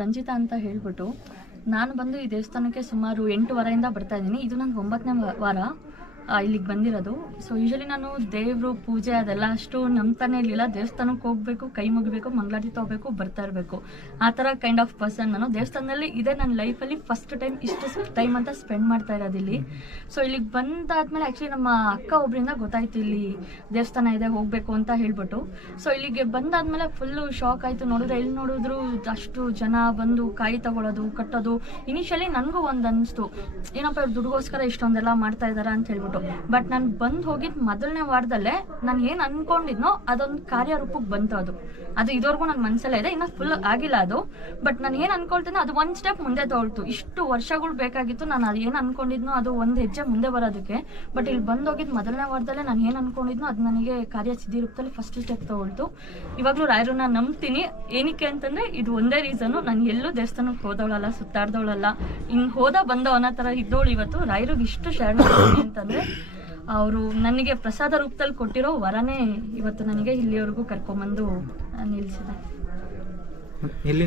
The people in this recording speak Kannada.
ರಂಜಿತಾ ಅಂತ ಹೇಳ್ಬಿಟ್ಟು ನಾನು ಬಂದು ಈ ದೇವಸ್ಥಾನಕ್ಕೆ ಸುಮಾರು 8 ವಾರದಿಂದ ಬರ್ತಾ ಇದ್ದೀನಿ. ಇದು ನನ್ನ 9ನೇ ವಾರ ಇಲ್ಲಿಗೆ ಬಂದಿರೋದು. ಸೊ ಯೂಶಲಿ ನಾನು ದೇವರು ಪೂಜೆ ಅದೆಲ್ಲ ಅಷ್ಟು ನಂಬ್ತಾನೆ ಇರಲಿಲ್ಲ. ದೇವಸ್ಥಾನಕ್ಕೆ ಹೋಗ್ಬೇಕು, ಕೈ ಮುಗಿಬೇಕು, ಮಂಗಳಾರತಿ ತಗೋಬೇಕು, ಬರ್ತಾ ಇರಬೇಕು, ಆ ಥರ ಕೈಂಡ್ ಆಫ್ ಪರ್ಸನ್ ನಾನು. ದೇವಸ್ಥಾನದಲ್ಲಿ ಇದೇ ನನ್ನ ಲೈಫಲ್ಲಿ ಫಸ್ಟ್ ಟೈಮ್ ಇಷ್ಟು ಟೈಮ್ ಅಂತ ಸ್ಪೆಂಡ್ ಮಾಡ್ತಾ ಇರೋದು ಇಲ್ಲಿ. ಸೊ ಇಲ್ಲಿಗೆ ಬಂದಾದ್ಮೇಲೆ ಆ್ಯಕ್ಚುಲಿ ನಮ್ಮ ಅಕ್ಕ ಒಬ್ಬರಿಂದ ಗೊತ್ತಾಯ್ತು ಇಲ್ಲಿ ದೇವಸ್ಥಾನ ಇದೆ ಹೋಗಬೇಕು ಅಂತ ಹೇಳ್ಬಿಟ್ಟು. ಸೊ ಇಲ್ಲಿಗೆ ಬಂದಾದ್ಮೇಲೆ ಫುಲ್ಲು ಶಾಕ್ ಆಯಿತು. ನೋಡಿದ್ರೆ ಎಲ್ಲಿ ನೋಡಿದ್ರು ಅಷ್ಟು ಜನ ಬಂದು ಕಾಯಿ ತಗೊಳ್ಳೋದು, ಕಟ್ಟೋದು. ಇನಿಷಿಯಲಿ ನನಗೂ ಒಂದು ಅನಿಸ್ತು, ಏನಪ್ಪ ಇವ್ರು ದುಡ್ಗೋಸ್ಕರ ಇಷ್ಟೊಂದೆಲ್ಲ ಮಾಡ್ತಾ ಇದ್ದಾರೆ ಅಂತ ಹೇಳ್ಬಿಟ್ಟು. ಬಟ್ ನಾನು ಬಂದು ಹೋಗಿದ್ದು ಮೊದಲನೇ ವಾರದಲ್ಲೇ ನಾನು ಏನು ಅನ್ಕೊಂಡಿದ್ನೋ ಅದೊಂದು ಕಾರ್ಯರೂಪಕ್ಕೆ ಬಂತು. ಅದು ಇದುವರೆಗೂ ನನ್ನ ಮನಸ್ಸಲ್ಲೇ ಇದೆ, ಇನ್ನು ಫುಲ್ ಆಗಿಲ್ಲ ಅದು. ಬಟ್ ನಾನು ಏನು ಅನ್ಕೊಳ್ತೀನಿ ಅದು ಒಂದು ಸ್ಟೆಪ್ ಮುಂದೆ ತಗೊಳ್ತು. ಇಷ್ಟು ವರ್ಷಗಳು ಬೇಕಾಗಿತ್ತು ನಾನು ಅದು ಏನು ಅನ್ಕೊಂಡಿದ್ನೋ ಅದು ಒಂದು ಹೆಜ್ಜೆ ಮುಂದೆ ಬರೋದಕ್ಕೆ. ಬಟ್ ಇಲ್ಲಿ ಬಂದು ಹೋಗಿದ್ದು ಮೊದಲನೇ ವಾರದಲ್ಲೇ ನಾನು ಏನು ಅನ್ಕೊಂಡಿದ್ನೋ ಅದು ನನಗೆ ಕಾರ್ಯ ಸಿದ್ಧಿ ರೂಪದಲ್ಲಿ ಫಸ್ಟ್ ಸ್ಟೆಪ್ ತಗೊಳ್ತು. ಇವಾಗಲೂ ರಾಯರನ್ನ ನಂಬ್ತೀನಿ. ಏನಕ್ಕೆ ಅಂತಂದ್ರೆ ಇದು ಒಂದೇ ರೀಸನ್ನು, ನಾನು ಎಲ್ಲೂ ದೇವಸ್ಥಾನಕ್ಕೆ ಹೋದವಳಲ್ಲ, ಸುತ್ತಾಡ್ದವಳಲ್ಲ, ಇನ್ನು ಹೋದ ಬಂದವ ಅನ್ನೋ ಥರ ಇದ್ದವಳು. ಇವತ್ತು ರಾಯರಿಗೆ ಇಷ್ಟು ಶರಣ ಅಂತಂದ್ರೆ ಅವರು ನನಗೆ ಪ್ರಸಾದ ರೂಪದಲ್ಲಿ ಕೊಟ್ಟಿರೋ ವರನೇ ಇವತ್ತು ನನಗೆ ಇಲ್ಲಿವರೆಗೂ ಕರ್ಕೊಂಬಂದು ನಿಲ್ಲಿಸಿದೆ.